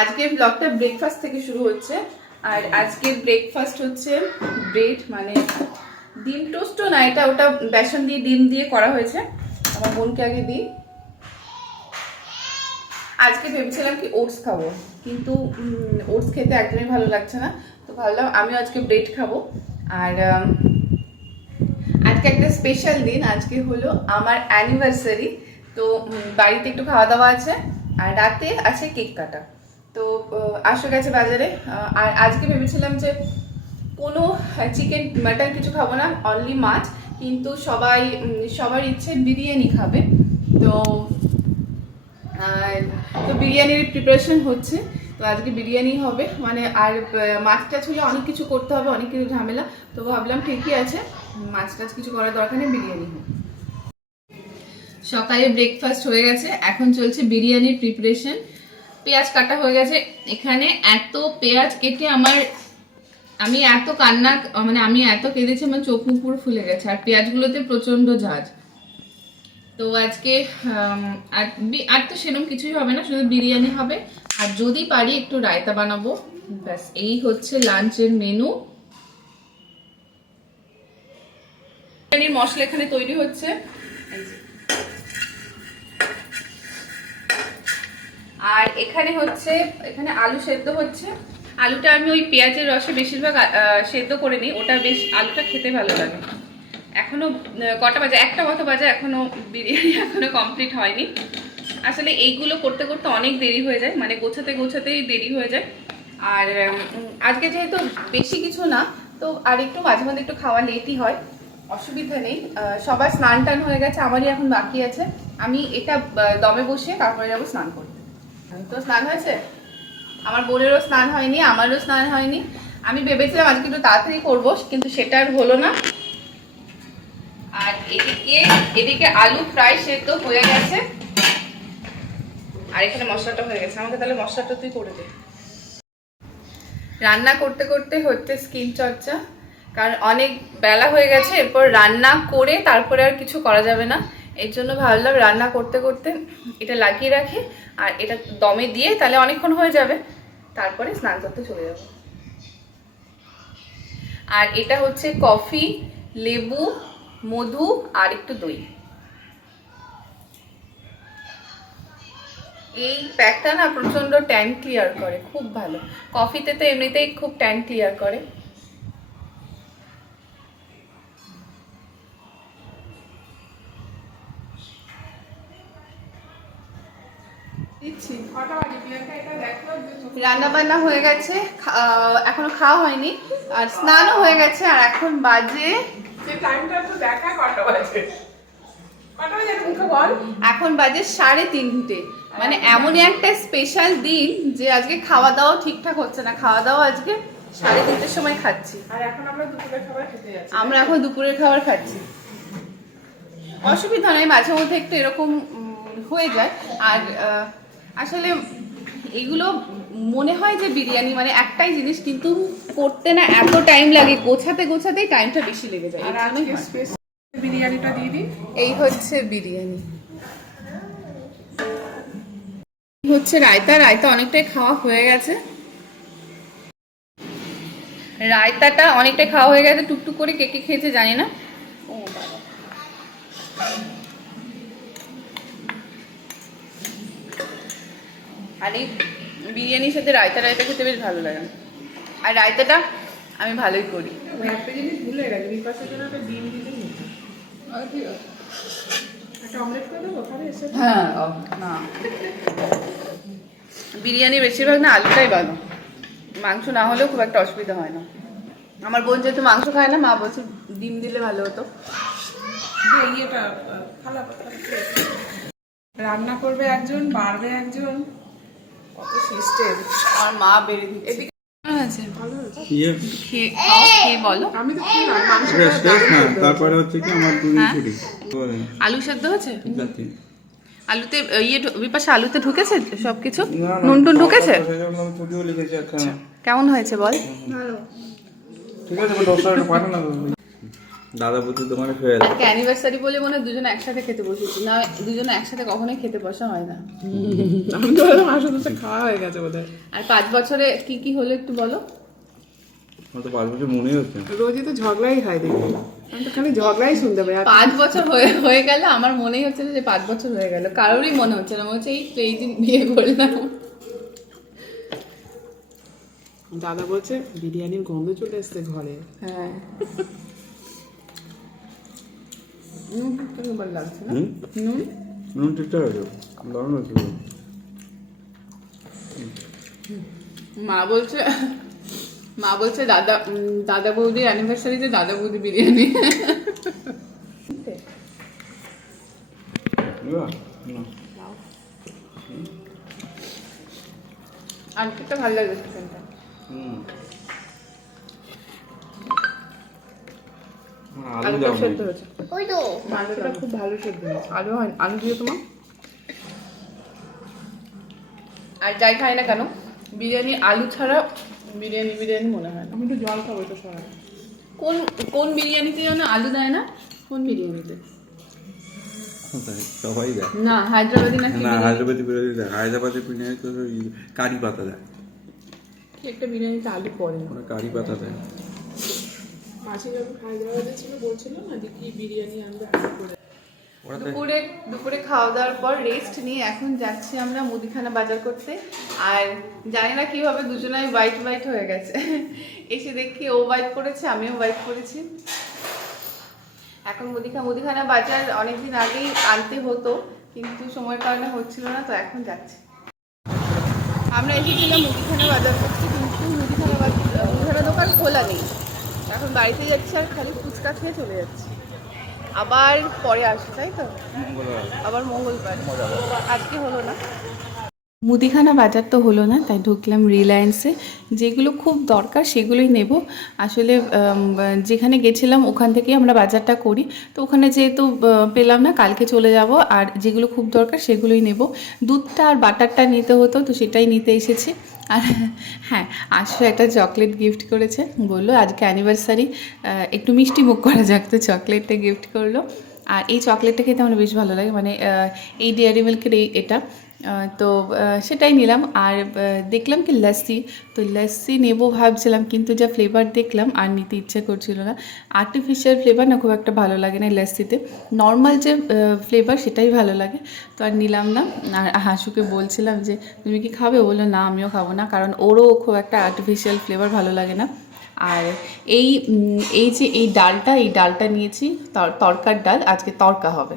আজকের ব্লগটা ব্রেকফাস্ট থেকে শুরু হচ্ছে। আর আজকের ব্রেকফাস্ট হচ্ছে ব্রেড, মানে ডিম টোস্টও না, এটা ওটা বেসন দিয়ে ডিম দিয়ে করা হয়েছে। আমার বোনকে আগে দিই। আজকে ভেবেছিলাম কি ওটস খাবো, কিন্তু ওটস খেতে একদমই ভালো লাগছে না, তো ভাবলাম আমিও আজকে ব্রেড খাবো। আর আজকে একটা স্পেশাল দিন, আজকে হলো আমার অ্যানিভার্সারি। তো বাড়িতে একটু খাওয়া দাওয়া আছে, আর রাতে আছে কেক কাটা। তো আসো গেছে বাজারে। আর আজকে ভেবেছিলাম যে কোনো চিকেন মাটন কিছু খাবো না, অনলি মাছ। কিন্তু সবার ইচ্ছে বিরিয়ানি খাবে, তো বিরিয়ানির প্রিপারেশন হচ্ছে। তো আজকে বিরিয়ানি হবে, মানে আর মাছটা ছিল অনেক কিছু করতে হবে, অনেক কিছু ঝামেলা। তো ভাবলাম ঠিকই আছে, মাছ টাছ কিছু করার দরকার নেই, বিরিয়ানি হবে। সকালে ব্রেকফাস্ট হয়ে গেছে, এখন চলছে বিরিয়ানির প্রিপারেশন। পেঁয়াজ কাটা হয়ে গেছে। এখানে এত পেঁয়াজ কেটে আমি এত কান্না, মানে আমি এত কেঁদেছি, আমার চোখ মুখ পুরো ফুলে গেছে। আর পেঁয়াজগুলোতে প্রচন্ড ঝাঁজ। তো আজকে আর তো সেরকম কিছুই হবে না, শুধু বিরিয়ানি হবে। আর যদি পারি একটু রায়তা বানাবো, ব্যাস এই হচ্ছে লাঞ্চের মেনু। বিরিয়ানির মশলা এখানে তৈরি হচ্ছে। আর এখানে আলু সেদ্ধ হচ্ছে। আলুটা আমি ওই পেঁয়াজের রসে বেশিরভাগ সেদ্ধ করে নিই, ওটা বেশ আলুটা খেতে ভালো লাগে। এখনো কটা বাজে, একটা মতো বাজে, এখনো বিরিয়ানি এখনো কমপ্লিট হয়নি। আসলে এইগুলো করতে করতে অনেক দেরি হয়ে যায়, মানে গোছাতেই দেরি হয়ে যায়। আর আজকে যেহেতু বেশি কিছু না, তো আর একটু মাঝে মাঝে একটু খাওয়া লেটই হয়, অসুবিধা নেই। সবার স্নান টান হয়ে গেছে, আমারই এখন বাকি আছে। আমি এটা দমে বসিয়ে তারপরে যাবো স্নান করতে। তো স্নান হয়েছে, আমার বোনেরও স্নান হয়নি, আমারও স্নান হয়নি। আমি ভেবেছিলাম আজকে একটু তাড়াতাড়ি করবো, কিন্তু সেটা আর হলো না। আর এদিকে আলু প্রায় সেদ্ধ হয়ে গেছে, আর এখানে মশলাটা হয়ে গেছে। আমাকে তাহলে মশলাটা তুই করে দে। রান্না করতে করতে হচ্ছে স্কিন চর্চা, কারণ অনেক বেলা হয়ে গেছে, এরপর রান্না করে তারপরে আর কিছু করা যাবে না। এর জন্য ভাবলাম রান্না করতে করতে এটা লাগিয়ে রাখি, আর এটা দমে দিয়ে তাহলে অনেকক্ষণ হয়ে যাবে, তারপরে স্নান করতে চলে যাব। আর এটা হচ্ছে কফি, লেবু, মধু আর একটু দই। এই প্যাকটা না প্রচন্ড ট্যান ক্লিয়ার করে, খুব ভালো। কফিতে তো এমনিতেই খুব ট্যান ক্লিয়ার করে। রান্না বান্না হয়ে গেছে, এখনো খাওয়া হয়নি, আর স্নানও হয়ে গেছে। আর এখন বাজে এখন বাজে 3:30। মানে এমনই একটা স্পেশাল দিন যে আজকে খাওয়া দাওয়া ঠিকঠাক হচ্ছে না। খাওয়া দাওয়া আজকে 3:30-র সময় খাচ্ছি, আর এখন আমরা দুপুরের খাবার খাচ্ছি। অসুবিধা নেই, মাঝে মধ্যে একটু এরকম হয়ে যায়। আর আসলে এগুলো মনে হয় যে বিরিয়ানি মানে একটাই জিনিস, কিন্তু করতে না এত টাইম লাগে, গোছাতেই টাইমটা বেশি লেগে যায়। বিরিয়ানিটা দিয়ে দিই। এই হচ্ছে বিরিয়ানি, হচ্ছে রায়তা অনেকটাই খাওয়া হয়ে গেছে। রায়তাটা অনেকটাই খাওয়া হয়ে গেছে, টুকটুক করে কে কে খেয়েছে জানি না। ও বাবা, আর এই বিরিয়ানির সাথে রায়তা খেতে বেশ ভালো লাগে। আর রায়তাটা আমি ভালোই করি। একটা জিনিস ভুলে গেলি, বিপাশার জন্য একটা ডিম দিতে নিতে। একটা অমলেট করে দেবো তাহলে এসে। হ্যাঁ, না বিরিয়ানি বেশিরভাগ না আলুটাই ভালো, মাংস না হলেও খুব একটা অসুবিধা হয় না। আমার বোন যেহেতু মাংস খায় না, মা বলছে ডিম দিলে ভালো হতো। রান্না করবে একজন, বাড়বে একজন, কত সিস্টেম। আমার মা বেড়ে দিচ্ছে। তারপরে হচ্ছে কি আমার আলু সেদ্ধ হয়েছে, আলুতে বিপাশা আলুতে ঢুকেছে সবকিছু, নুন টুন ঢুকেছে। কেমন হয়েছে বল? ঠিক আছে, দাদা বুদ্ধি তোমার ফেল। আজকে অ্যানিভার্সারি বলে মনে হয় দুজনে একসাথে খেতে বসেছি, না দুজনে একসাথে কখনোই খেতে বসা হয় না। আমি তো ভাবলাম আসলে তো খাওয়া হয়ে গেছে বোধহয়। আর 5 বছরে কি কি হলো একটু বলো। আমার তো 5 বছর মনেই হচ্ছে না। রোজই তো ঝগড়াই হয় দেখি, আমি তো খালি ঝগড়াই শুনতে পাই। আর 5 বছর হয়ে গেল, আমার মনেই হচ্ছে না যে 5 বছর হয়ে গেল, কারোরই মনে হচ্ছে না, মনে হচ্ছে এই দিন বিয়ে করলাম। দাদা বলছে বিরিয়ানির গন্ধ চলে এসছে ঘরে। হ্যাঁ ভালো লাগছে না। হুম? নুন নুন ঠিকঠাক আছে, দারুণ আছে। মা বলছে দাদা বৌদির অ্যানিভার্সারিতে দাদা বৌদি বিরিয়ানি। বুঝলা? না। আজকেটা ভালো লাগছে চিকেনটা। হুম। আলু আলুটা দাও সেদ্ধ না। হয়েছে, মাংসটা খুব ভালো সেদ্ধ হয়েছে। আলু দিয়ে তোমার। আর যাই খাই না কেন বিরিয়ানি আলু ছাড়া বিরিয়ানি মনে হয় না। আমি তো জল খাবো তো সবাই। কোন বিরিয়ানিতে যেন আলু দেয় না? কোন বিরিয়ানিতে? তাই, সবাই দেয়। না হায়দ্রাবাদি নাকি না, হায়দ্রাবাদি বিরিয়ানি দেয়। হায়দ্রাবাদি বিরিয়ানি তো ওই কারি পাতা দেয়। কি একটা বিরিয়ানিতে আলু পড়ে না। ওরা কারি পাতা দেয়। মাসি যখন হায়দ্রাবাদে ছিল বলছিল না যে কি বিরিয়ানি আনবে হাতে করে। ওরা দেয়। দুপুরে খাওয়া দাওয়ার পর রেস্ট নিয়ে এখন যাচ্ছি আমরা মুদিখানা বাজার করতে। আর জানি না কিভাবে দুজনাই বাইট হয়ে গেছে। এসে দেখি ও বাইট করেছে, আমিও বাইট করেছি। এখন মুদিখানা বাজার অনেকদিন আগেই আনতে হতো, কিন্তু সময়ের কারণে হচ্ছিল না, তো এখন যাচ্ছি। আমরা এসেছিলাম মুদিখানা বাজার করতে, কিন্তু মুদিখানা দোকান খোলা নেই। এখন বাড়িতে যাচ্ছি আর খালি ফুচকা খেয়ে চলে যাচ্ছি। আবার পরে আসি, তাই তো? আবার মঙ্গলবার, আজকে হলো না। মুদিখানা বাজার তো হলো না, তাই ঢুকলাম রিলায়েন্সে। যেগুলো খুব দরকার সেগুলোই নেব। আসলে যেখানে গেছিলাম ওখান থেকেই আমরা বাজারটা করি, তো ওখানে যেহেতু পেলাম না, কালকে চলে যাব। আর যেগুলো খুব দরকার সেগুলোই নেব। দুধটা আর বাটারটা নিতে হতো, তো সেটাই নিতে এসেছি। আর হ্যাঁ, আশু একটা চকলেট গিফট করেছে, বললো আজকে অ্যানিভার্সারি, একটু মিষ্টি মুখ করা যাক, তো চকলেটটা গিফট করলো। আর এই চকলেটটা খেতে আমার বেশ ভালো লাগে, মানে এই ডেয়ারি মিল্কের এটা, তো সেটাই নিলাম। আর দেখলাম কি লস্যি, তো লস্যি নেবো ভাবছিলাম, কিন্তু যা ফ্লেভার দেখলাম আর নিতে ইচ্ছে করছিল না। আর্টিফিশিয়াল ফ্লেভার না খুব একটা ভালো লাগে না লস্যিতে, নর্মাল যে ফ্লেভার সেটাই ভালো লাগে, তো আর নিলাম না। আর হাসুকে বলছিলাম যে তুমি কি খাবে, বললো না আমিও খাবো না, কারণ ওরও খুব একটা আর্টিফিশিয়াল ফ্লেভার ভালো লাগে না। আর এই যে এই ডালটা নিয়েছি, তরকার ডাল, আজকে তরকা হবে।